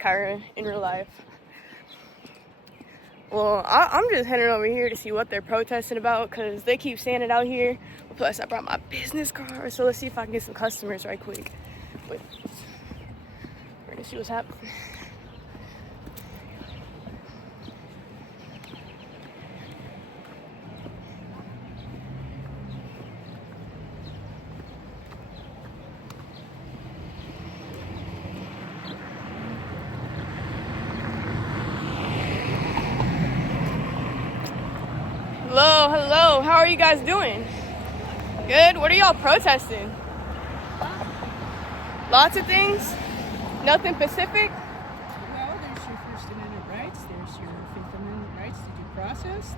Kyra in real life. Well, I'm just heading over here to see what they're protesting about because they keep saying it out here. Plus, I brought my business card, so let's see if I can get some customers right quick. Wait, we're gonna see what's happening. Hello, how are you guys doing? Good? What are y'all protesting? Lots of things? Nothing specific? Well, there's your First Amendment rights, there's your Fifth Amendment rights to due process,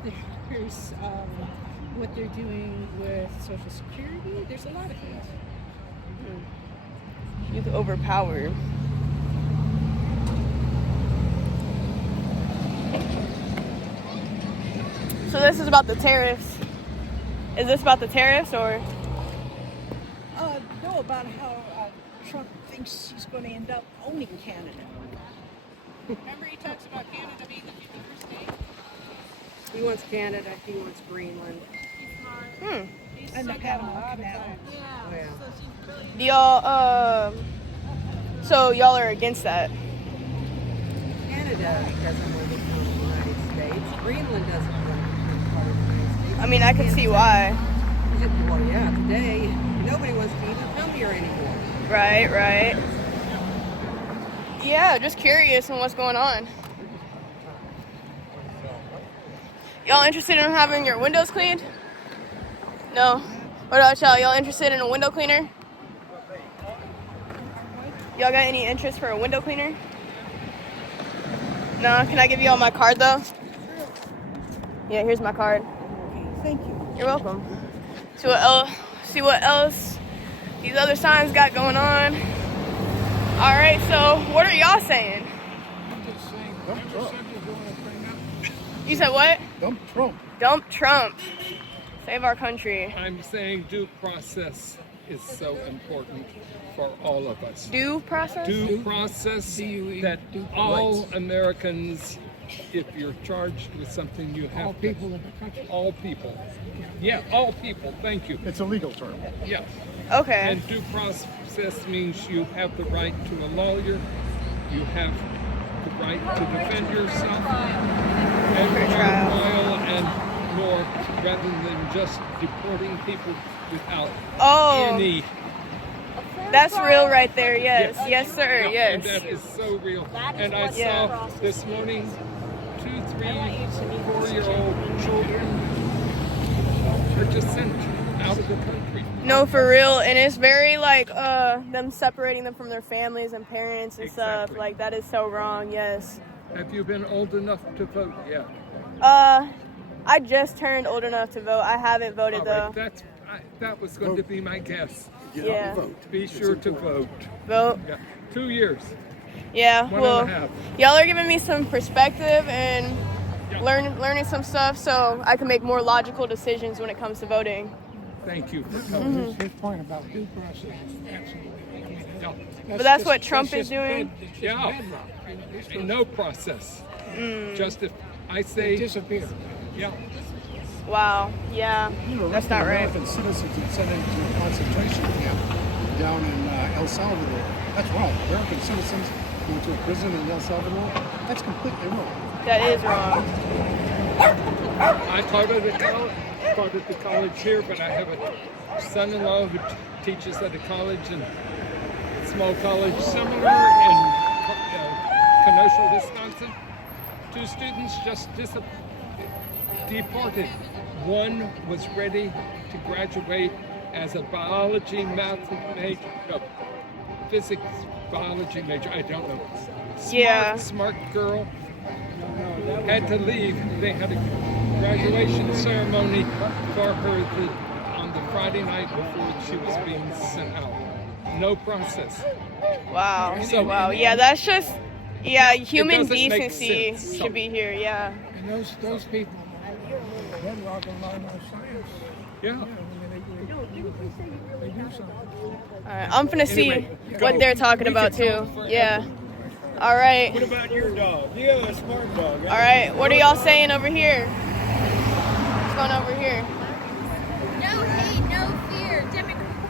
there's what they're doing with Social Security, there's a lot of things. Youth overpowered. So this is about the tariffs. Is this about the tariffs or? No, about how Trump thinks he's going to end up owning Canada. Remember he talks about Canada being the 51st state? He wants Canada, he wants Greenland. And the Panama Canal. Yeah. Do y'all, so y'all are against that? Canada doesn't want to become the United States. Greenland doesn't want to become part of the United States. I mean, I can see why. Well, yeah, today, nobody wants to even come here anymore. Right. Yeah, just curious on what's going on. Y'all interested in having your windows cleaned? No? What about y'all? Y'all interested in a window cleaner? Y'all got any interest for a window cleaner? No? Can I give y'all my card though? Yeah, here's my card. Thank you. You're welcome. See what else these other signs got going on. All right, so what are y'all saying? I'm just saying, dump Trump. You said what? Dump Trump. Dump Trump. Save our country. I'm saying due process is so important for all of us. Due process? Due process that all Americans, if you're charged with something, you have All people in the country. all people. Yeah, all people. Thank you. It's a legal term. Yes. Okay. And due process means you have the right to a lawyer, you have the right to defend yourself, and Fair fair trial. trial and more, rather than just deporting people without Oh, any. that's real right there. Yes, yes, sir. And Yes. that is so real. And I Yeah. saw this morning 2, 3, 4-year-old children are just sent out of the country. No, for real, and it's very like them separating them from their families and parents and stuff. Exactly. Like that is so wrong. Yes. Have you been old enough to vote yet? I just turned old enough to vote. I haven't voted All though. right, that was going to be my guess. Get Yeah. out and vote. Be sure to vote. Vote. Yeah. 2 years. Yeah. 1.5. Well, y'all are giving me some perspective and learning some stuff, so I can make more logical decisions when it comes to voting. Thank you for coming. His point about due process is absolutely. Yeah. But that's what Trump is doing. Yeah. Ain't no process. Just if I say, Disappear. yeah. Wow. Yeah. That's not right. American citizens and sent into a concentration camp down in El Salvador. That's wrong. American citizens go to a prison in El Salvador. That's completely wrong. That is wrong. I taught at the college here, but I have a son-in-law who teaches at a college and small college seminar in Kenosha, Wisconsin. 2 students just deported. One was ready to graduate as a biology physics biology major. I don't know. Smart girl. Had to leave. They had a graduation ceremony for her on the Friday night before she was being sent out. No process. Wow. So- Wow. Yeah, that's just, yeah, human doesn't make decency sense. should be here. Yeah. And those people, bedrock in line of science. Yeah. They do something. All right, I'm gonna see Anyway, what go. they're talking We about could talk too. forever. Yeah. All right. What about your dog? You have a smart dog. All right. What are y'all saying over here? What's going on over here? No hate, no fear.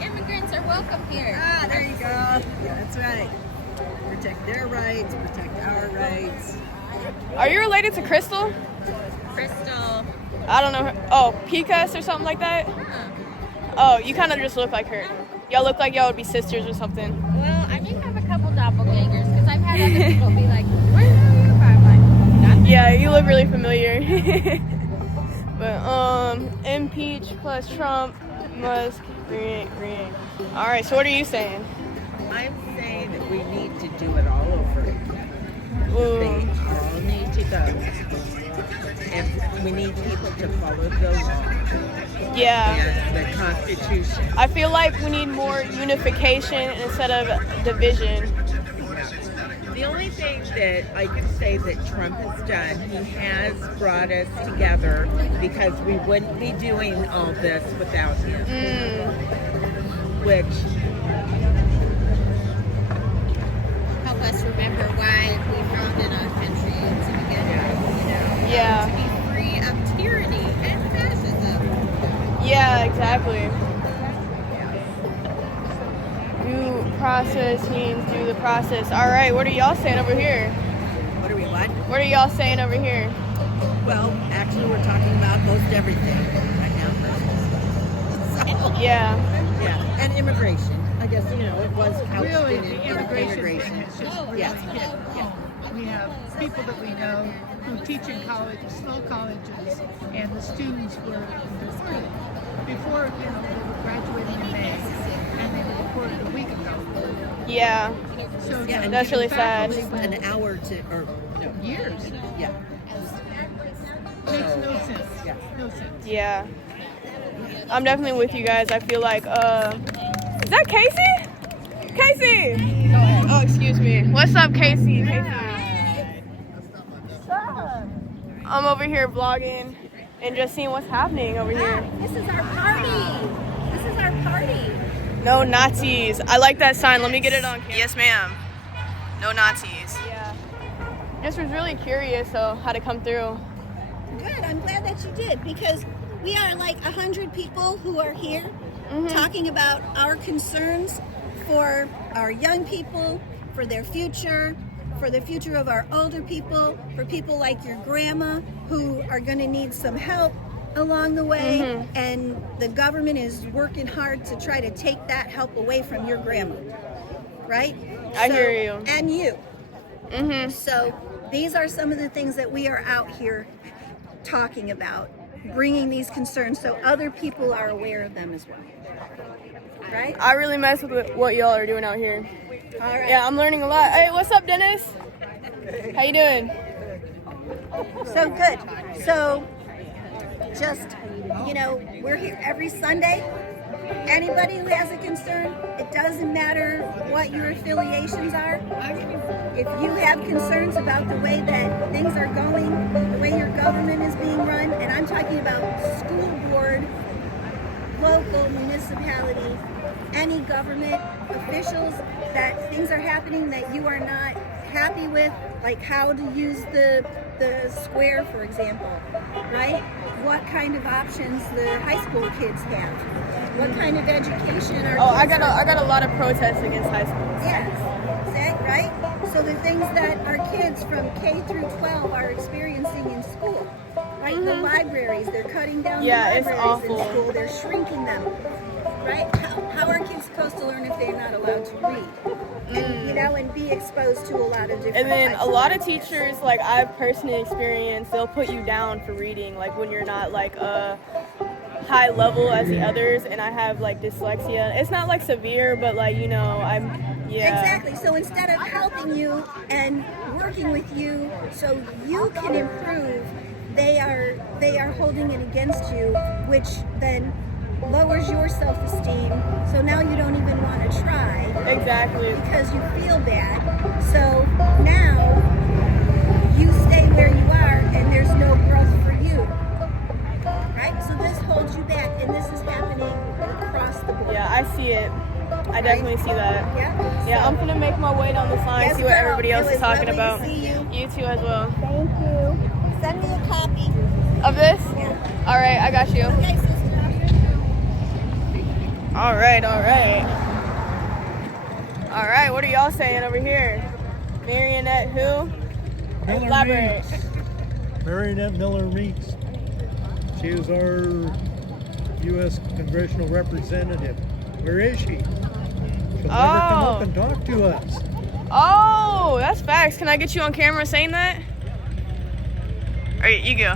Immigrants are welcome here. Ah, there you go. Yeah, that's right. Protect their rights, protect our rights. Are you related to Crystal? Crystal. I don't know her. Oh, Picas or something like that? Oh, you kind of just look like her. Y'all look like y'all would be sisters or something. Well, I may have a couple doppelgangers because I've had other people be like, where are you from? Like, Yeah, you look really familiar. But, impeach plus Trump, Musk, green. All right, so what are you saying? I'm saying that we need to do it all over again. Ooh. They all need to go. And we need people to follow the law Yeah. and the Constitution. I feel like we need more unification instead of division. The only thing that I can say that Trump has done, he has brought us together because we wouldn't be doing all this without him. Which help us remember why we founded our country to begin with, you know? Yeah. To be free of tyranny and fascism. Yeah, exactly. Due process means do the process. All right, what are y'all saying over here? What are we, what? What are y'all saying over here? Well, actually, we're talking about most everything right now. So, Yeah. yeah, and immigration. I guess, you know, it was couched Really, in the immigration thing is just really Yes. hit home. We have people that we know who teach in college, small colleges, and the students were deported. Before, you know, they were graduating in May, and they were deported a week ago. Yeah. So Yeah, and That's really faculty sad. went an hour to, or, no, years. yeah. Makes no sense. Yeah. No sense. Yeah. I'm definitely with you guys. I feel like, is that Casey? Casey! Oh, excuse me. What's up, Casey? I'm over here vlogging and just seeing what's happening over here. This is our party. This is our party. No Nazis. I like that sign. Let me get it on camera. Yes, ma'am. No Nazis. Yeah. Just was really curious, so how to come through. Good. I'm glad that you did because we are like 100 people who are here talking about our concerns for our young people, for their future, for the future of our older people, for people like your grandma who are going to need some help along the way, and the government is working hard to try to take that help away from your grandma, right? I hear you. And you. So these are some of the things that we are out here talking about, bringing these concerns so other people are aware of them as well. Right? I really mess with what y'all are doing out here. All right. Yeah, I'm learning a lot. Hey, what's up, Dennis? How you doing? So good. So just, you know, we're here every Sunday. Anybody who has a concern, it doesn't matter what your affiliations are. If you have concerns about the way that things are going, the way your government is being run, and I'm talking about school board, local municipality, any government officials, that things are happening that you are not happy with, like how to use the square, for example, right? What kind of options the high school kids have? What kind of education are I got a lot of protests against high schools. Yes, is that right? So the things that our kids from K through 12 are experiencing in school, right? The libraries, they're cutting down the it's libraries awful. in school, they're shrinking them, right? How are kids supposed to learn if they're not allowed to read? And, you know, and be exposed to a lot of different And then types a lot of literature. teachers, like I've personally experienced, they'll put you down for reading, like when you're not like high level as the others, and I have like dyslexia. It's not like severe, but like, you know, Exactly. So instead of helping you and working with you so you can improve, they are holding it against you, which then lowers your self-esteem. So now you don't even want to try. Exactly. Because you feel bad. So now you stay where you are and there's no growth for you. Right? So this holds you back, and this is happening across the board. Yeah, I see it. I definitely see that. Yeah. Yeah, I'm gonna make my way down this line, Yes, see what girl. everybody else It is was talking lovely about. to see you. You too as well. Thank you. Send me a copy. Of this? Yeah. All right, I got you. Okay, sister. All right, all right. All right, what are y'all saying over here? Marionette who? Miller Elaborate. Marionette Miller Meeks. She is our U.S. congressional representative. Where is she? She'll never come up and talk to us. Oh, that's facts. Can I get you on camera saying that? All right, you go.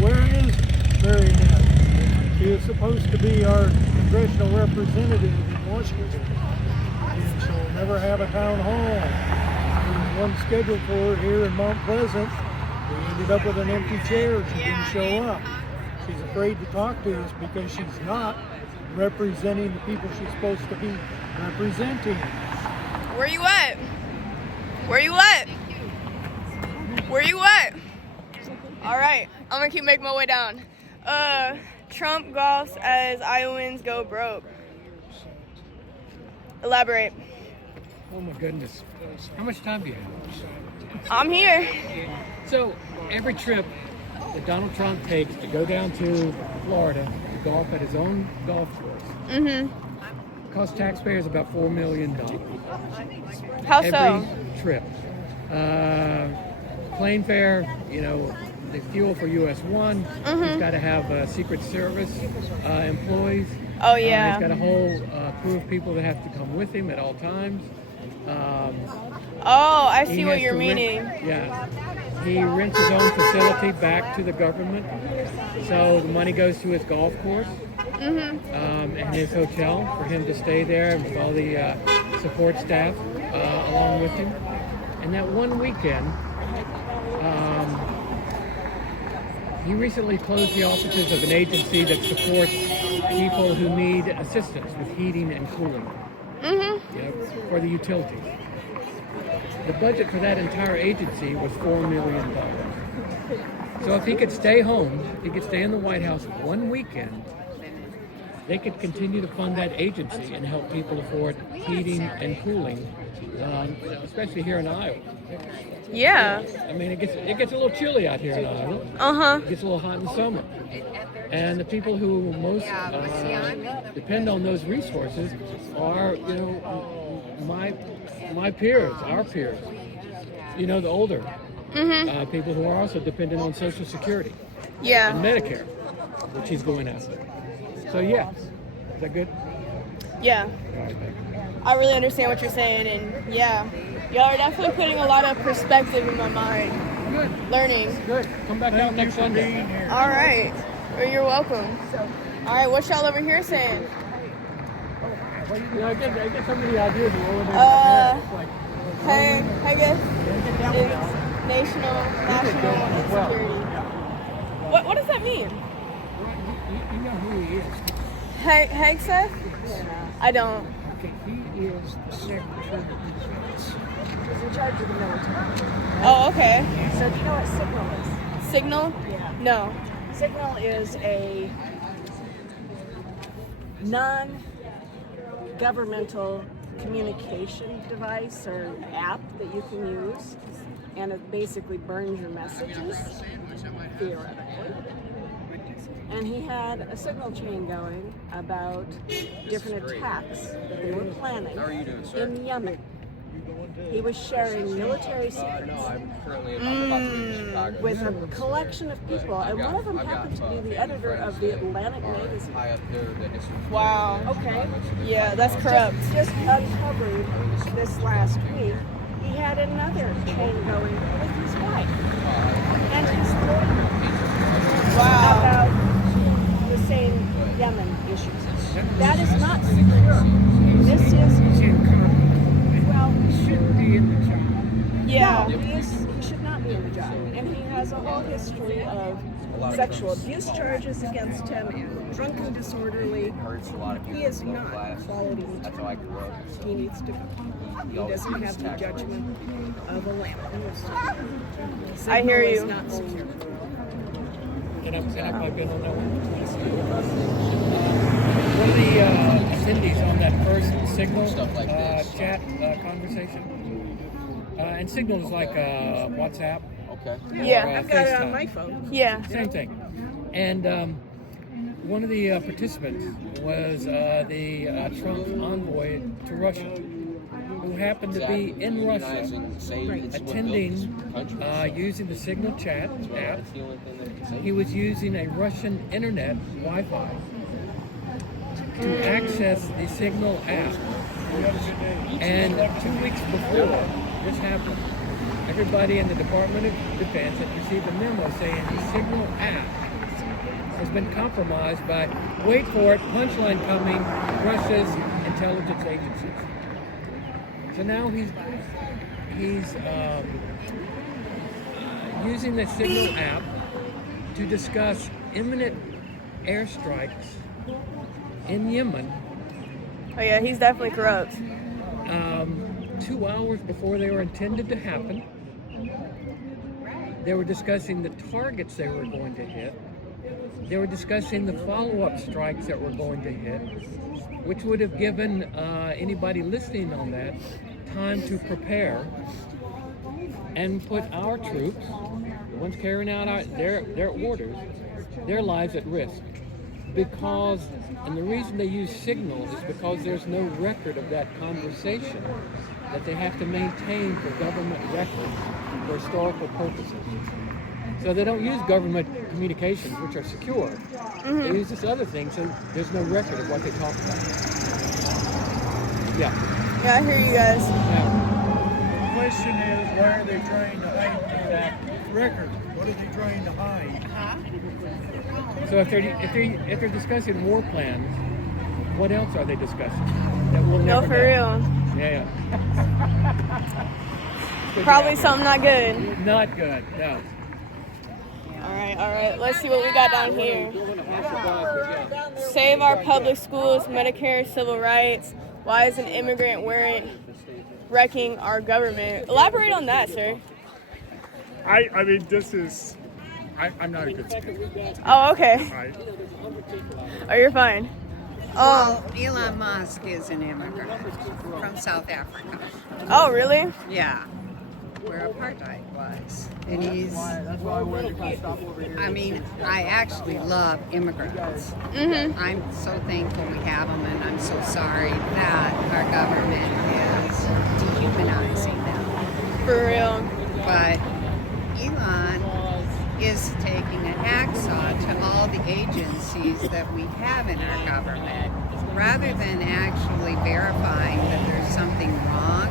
Where is Marionette? She is supposed to be our congressional representative in Washington. And she'll never have a town hall. There was one scheduled for her here in Mount Pleasant. We ended up with an empty chair. She didn't show up. She's afraid to talk to us because she's not representing the people she's supposed to be representing. Where you at? Where you at? Where you at? All right, I'm gonna keep making my way down. Trump golfs as Iowans go broke. Elaborate. Oh my goodness. How much time do you have? I'm here. So every trip that Donald Trump takes to go down to Florida to golf at his own golf course costs taxpayers about $4 million. How Every so? trip. Plane fare, you know, the fuel for US 1. He's got to have Secret Service employees. Oh yeah. He's got a whole crew of people that have to come with him at all times. Oh, I see He what has you're to rent- meaning. Yeah. He rents his own facility back to the government. So the money goes to his golf course and his hotel for him to stay there with all the support staff along with him. And that one weekend, he recently closed the offices of an agency that supports people who need assistance with heating and cooling, you know, for the utilities. The budget for that entire agency was $4 million. So if he could stay home, if he could stay in the White House one weekend, they could continue to fund that agency and help people afford heating and cooling, especially here in Iowa. Yeah. I mean, it gets a little chilly out here in Iowa. It gets a little hot in summer. And the people who most depend on those resources are, you know, my peers, our peers. You know, the older people who are also dependent on Social Security Yeah. and Medicare, which he's going after. So yeah, is that good? Yeah. I really understand what you're saying, and yeah, y'all are definitely putting a lot of perspective in my mind. Good. Learning. Good. Come back out next Sunday. All right. Well, you're welcome. All right, what y'all over here saying? You know, I get some of the ideas of what Hey, I guess it's national insecurity. What does that mean? You know who he is. Hey, Seth? I don't. Okay, he is the Secretary of Defense. He's in charge of the military. Oh, okay. So do you know what Signal is? Signal? Yeah. No. Signal is a non-governmental communication device or app that you can use, and it basically burns your messages, theoretically. And he had a signal chain going about different attacks that they were planning in Yemen. He was sharing military secrets with a collection of people, and one of them happened to be the editor of the Atlantic magazine. Wow. Okay. Yeah, that's corrupt. Just uncovered this last week. He had another chain going with his wife and his lawyer about the same Yemen issues. That is not secure. This is Shouldn't be in the job. Yeah. No, he should not be in the job. And he has a whole history of sexual abuse charges against him, drunken disorderly. He is not quality material. He needs to go. He doesn't have the judgment of a lamb. I hear Signal you. is not secure. Can I pipe in on that one? One of the attendees on that first Signal chat conversation And Signal is like WhatsApp. Okay. Yeah. Or, I've got it on FaceTime. my phone. Yeah. Same thing. And one of the participants was the Trump envoy to Russia, who happened to be in Russia attending, using the Signal chat app. He was using a Russian internet Wi-Fi to access the Signal app. And 2 weeks before this happened, everybody in the Department of Defense had received a memo saying the Signal app has been compromised by, wait for it, punchline coming, Russia's intelligence agencies. So now he's using the Signal app to discuss imminent airstrikes in Yemen. Oh yeah, he's definitely corrupt. 2 hours before they were intended to happen. They were discussing the targets they were going to hit. They were discussing the follow-up strikes that were going to hit, which would have given anybody listening on that time to prepare and put our troops, the ones carrying out their orders, their lives at risk. Because, and the reason they use Signal is because there's no record of that conversation that they have to maintain for government records for historical purposes. So they don't use government communications, which are secure. They use this other thing, so there's no record of what they talk about. Yeah. Yeah, I hear you guys. Now, The question is, why are they trying to hide that record? What are they trying to hide? so if they're discussing war plans, what else are they discussing? That we'll No, never for know? real. Yeah. Probably something not good. Not good. No. All right. Let's see what we got down here. Save our public schools, Medicare, civil rights. Why is an immigrant wrecking our government? Elaborate on that, sir. I mean, this is. I'm not a good speaker. Oh, okay. Oh, you're fine. Well, Elon Musk is an immigrant from South Africa. Oh, really? Yeah, where apartheid was. And he's, I mean, I actually love immigrants. I'm so thankful we have them, and I'm so sorry that our government is dehumanizing them. For real. But Elon is taking a hacksaw to all the agencies that we have in our government, rather than actually verifying that there's something wrong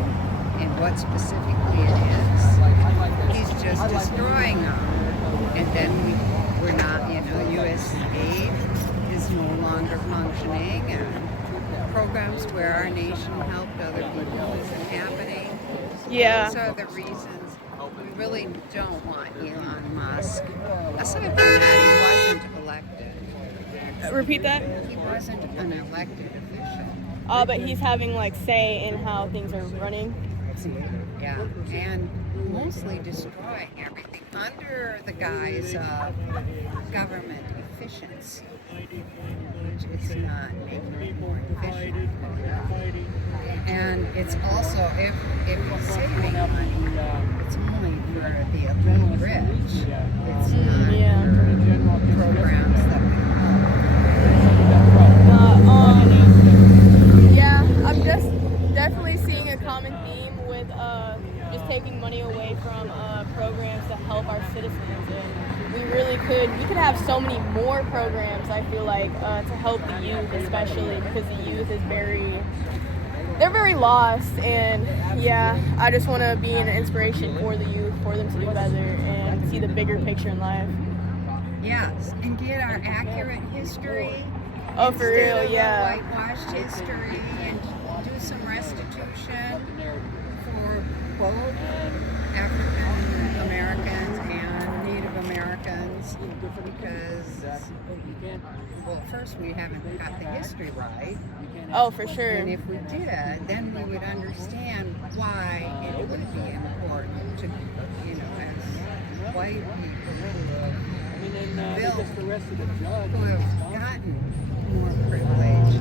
and what specifically it is. He's just destroying them. And then we're not, U.S. aid is no longer functioning, and programs where our nation helped other people isn't happening. Yeah. Those are the reasons we really don't want Elon Musk. Aside from that, he wasn't elected. Repeat that? He wasn't an elected official. Oh, but he's having say in how things are running. Yeah, and mostly destroying everything under the guise of government efficiency, which is not making it more efficient. And it's also, if he's saving money, it's only for the elite rich. It's not for programs that Yeah, I'm just definitely seeing a common theme with just taking money away from programs to help our citizens. And we could have so many more programs, I feel like, to help the youth, especially because the youth is they're very lost. And yeah, I just want to be an inspiration for the youth, for them to do better and see the bigger picture in life. Yes, and get our accurate history. Oh, for real, instead of yeah. whitewashed history, and do some restitution for both African Americans and Native Americans, because, well, first we haven't got the history right. Oh, for sure. And if we did, then we would understand why it would be important to, as white people build, who have gotten more privilege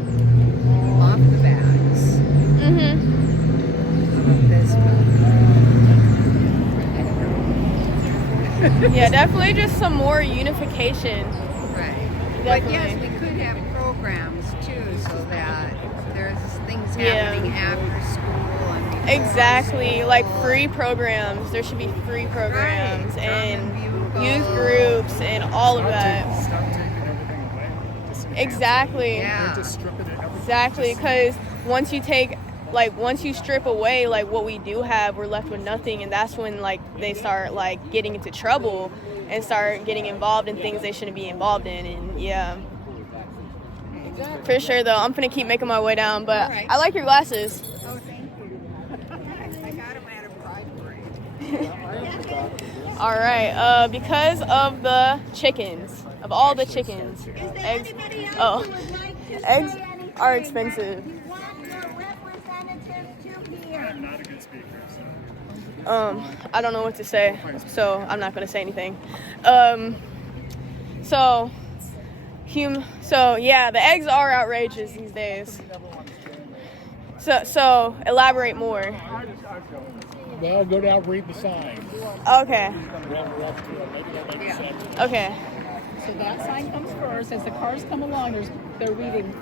off the backs of this movement. Yeah, definitely just some more unification. Right. Definitely. But yes, we could have programs too, so that there's things happening after school and before Exactly, school. like free programs. There should be free programs Right. and Drum youth and groups and all of that. Stop taking everything away. Just Exactly. Yeah. Just strip it. Exactly, because once you strip away like what we do have, we're left with nothing, and that's when like they start like getting into trouble and start getting involved in things they shouldn't be involved in. And yeah, for sure though, I'm gonna keep making my way down, but I like your glasses. Oh, thank you. I got them at a Pride Parade. All right, because of the chickens, of all the chickens, eggs are expensive. I'm not a good speaker. So. I don't know what to say, so I'm not gonna say anything. So yeah, the eggs are outrageous these days. So elaborate more. Well, go down, read the signs. Okay. Yeah. Okay. So that sign comes first. As the cars come along, they're reading.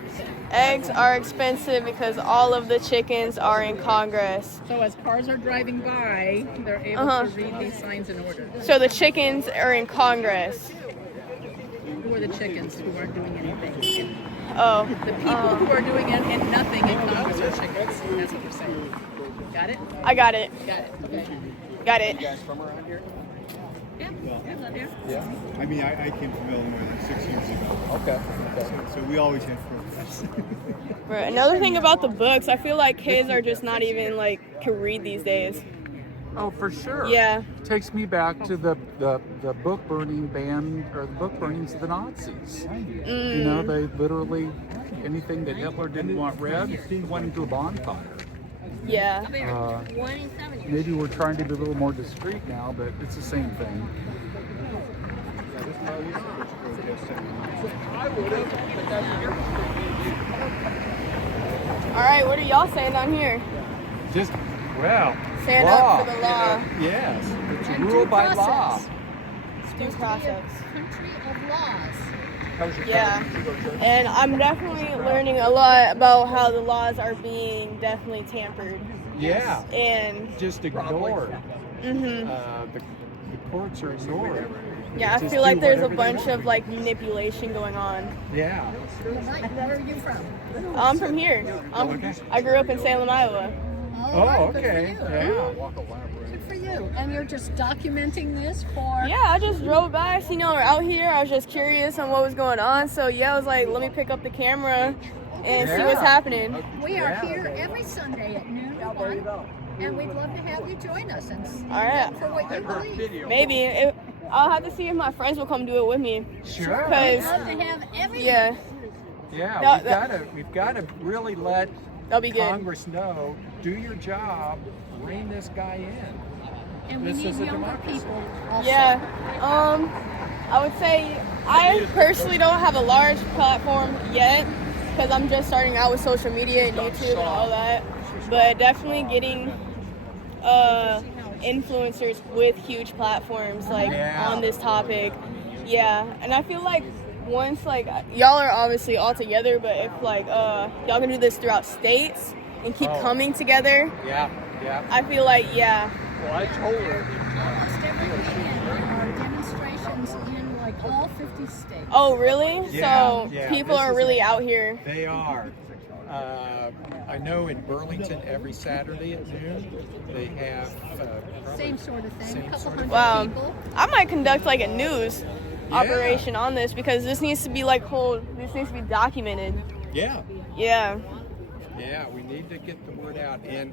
Eggs are expensive because all of the chickens are in Congress. So as cars are driving by, they're able to read these signs in order. So the chickens are in Congress. Who are the chickens who aren't doing anything? Oh. The people who are doing it and nothing in Congress are chickens. That's what we're saying. Got it? I got it. Got it. Okay. Got it. You guys from around here? Yeah. I mean, I came from Illinois like 6 years ago. Okay. So we always had programs. Right. Another thing about the books, I feel like kids are just not even like can read these days. Oh, for sure. Yeah. Takes me back to the book burning ban, or the book burnings of the Nazis. You know, they literally, anything that Hitler didn't want read went into a bonfire. Yeah. Maybe we're trying to be a little more discreet now, but it's the same thing. All right, what are y'all saying down here? Just, well, Stand law. up for the law. Yes, it's a rule by law. Due process. Country of laws. Yeah, and I'm definitely learning a lot about how the laws are being definitely tampered. Yeah. And just ignored. Mhm. The courts are ignored. Yeah, I Just feel like do there's a whatever they bunch want. of like manipulation going on. Yeah. Where are you from? I'm from here. I grew up in Salem, Iowa. Oh, okay. Yeah. Good for you. And you're just documenting this for... Yeah, I just drove by, seen y'all were out here. I was just curious on what was going on. So yeah, I was like, let me pick up the camera and see what's happening. We are here every Sunday at noon to 1, and we'd love to have you join us and stand Alright. up for what you believe. Maybe. I'll have to see if my friends will come do it with me. Sure. We'd Because, love to have everyone. yeah. Yeah, we've got to really let That'll be good. Congress know, do your job, rein this guy in. And we This need is a younger democracy. people also. Yeah. I would say I personally don't have a large platform yet because I'm just starting out with social media and YouTube and all that. But definitely getting influencers with huge platforms like on this topic. Yeah, and I feel like once like y'all are obviously all together, but if like y'all can do this throughout states and keep coming together. Yeah. I feel like Well, I told her. Almost every weekend there are demonstrations in like all 50 states. Oh, really? Yeah, So people are really out here. They are. I know in Burlington every Saturday at noon they have Same sort of thing. A couple hundred Wow. people. I might conduct like a news operation on this because this needs to be like this needs to be documented. Yeah. Yeah. Yeah, we need to get the word out, and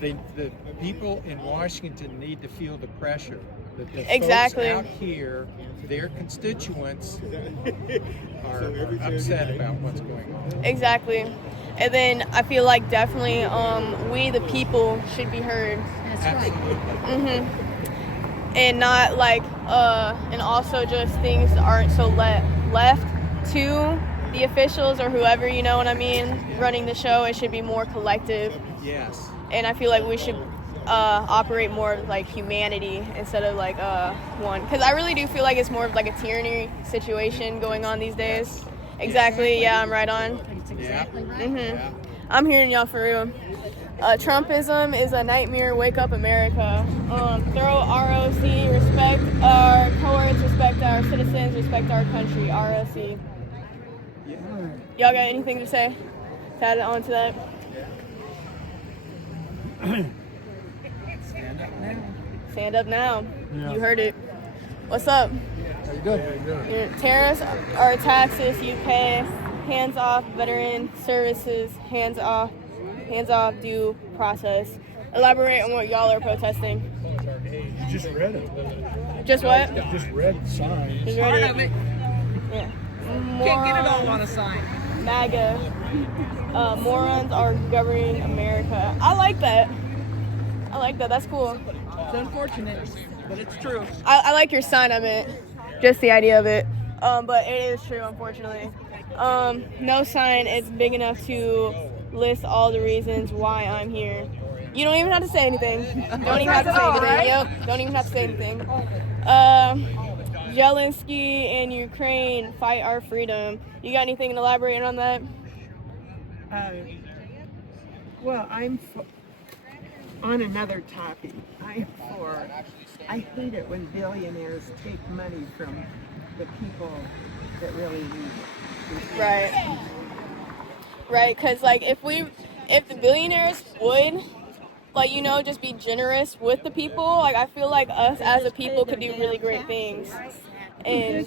the people in Washington need to feel the pressure. That the Exactly. folks out here, their constituents are upset about what's going on. Exactly. And then I feel like definitely we the people should be heard. That's right. And not like and also just things aren't so left to the officials or whoever, you know what I mean, running the show. It should be more collective. Yes. And I feel like we should operate more of like humanity instead of like one. Because I really do feel like it's more of like a tyranny situation going on these days. Exactly. Yeah, I'm right on. Yeah. Mhm. I'm hearing y'all for real. Trumpism is a nightmare. Wake up, America. Throw ROC, respect our cohorts, respect our citizens, respect our country. ROC. Y'all got anything to say? To add on to that? Stand up now. Yeah. You heard it. What's up? How you doing? Tariffs are taxes you pay. Hands off veteran services. Hands off due process. Elaborate on what y'all are protesting. You just read it. Just what? Just read the signs. Just read it. Yeah. Can't get it all on a sign. MAGA. Morons are governing America. I like that. That's cool. It's unfortunate, but it's true. I like your sign, I meant. Just the idea of it. But it is true, unfortunately. No sign is big enough to list all the reasons why I'm here. You don't even have to say anything. Don't even have to say anything. Right? Yep. Don't even have to say anything. Zelensky and Ukraine fight our freedom. You got anything to elaborate on that? Well, on another topic. I hate it when billionaires take money from the people that really need it. Right, because like if the billionaires would, like, you know, just be generous with the people, like I feel like us as a people could do really great things. And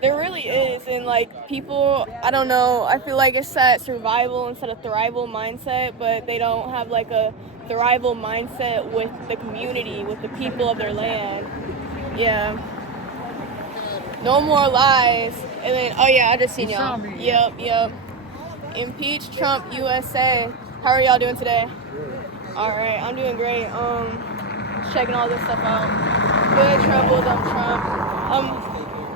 there really is, and like people, I don't know, I feel like it's that survival instead of thrival mindset, but they don't have like a thrival mindset with the community, with the people of their land. Yeah. No more lies. And then, oh yeah, I just seen y'all. Yep. Impeach Trump USA. How are y'all doing today? Alright, I'm doing great. Checking all this stuff out. Good trouble, dumb Trump.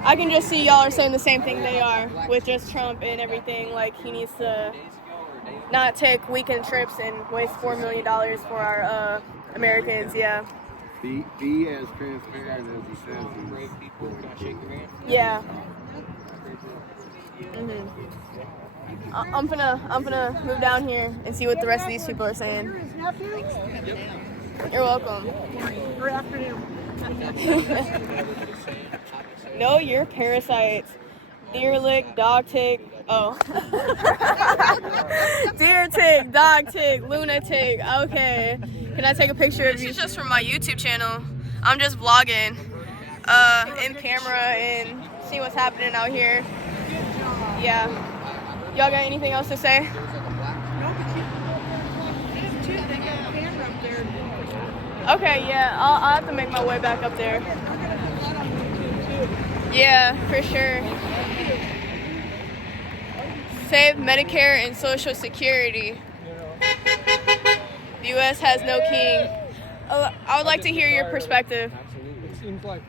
I can just see y'all are saying the same thing they are with just Trump and everything. Like, he needs to not take weekend trips and waste $4 million for our Americans. Yeah. Be as transparent as he says he is. Yeah. I'm gonna move down here and see what the rest of these people are saying. You're welcome. Good afternoon. No, you're parasites. Deer lick, dog tick. Oh. Deer tick, dog tick, lunatic. Okay. Can I take a picture of you? This is just from my YouTube channel. I'm just vlogging in camera and see what's happening out here. Yeah. Y'all got anything else to say? Okay, yeah, I'll have to make my way back up there. Yeah, for sure. Save Medicare and Social Security. The U.S. has no king. I would like to hear your perspective. It seems like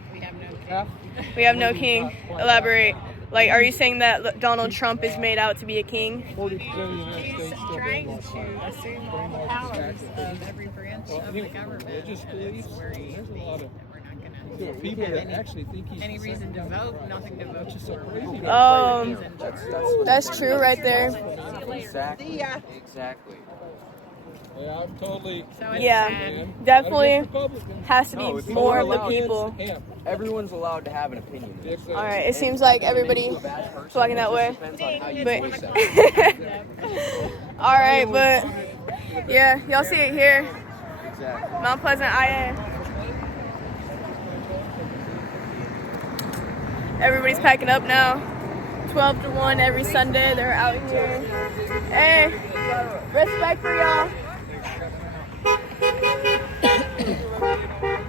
We have no king. Elaborate. Like, are you saying that Donald Trump is made out to be a king? 40% of the United States still Trying brainwashed. to assume the powers of every branch of the government. Religious beliefs. There's a lot of There are people that actually think he's any reason to vote, nothing to vote for. That's true right there. Exactly. Yeah, I'm totally. Yeah, definitely has to be more of the people. Everyone's allowed to have an opinion. All right, it seems like everybody talking that way. But all right, but yeah, y'all see it here. Mount Pleasant, IA. Everybody's packing up now. 12 to 1 every Sunday. They're out here. Hey, respect for y'all.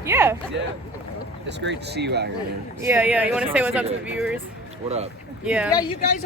Yeah. It's great to see you out here, man. Yeah. You want to say what's up to the viewers? What up? Yeah. Yeah, you guys.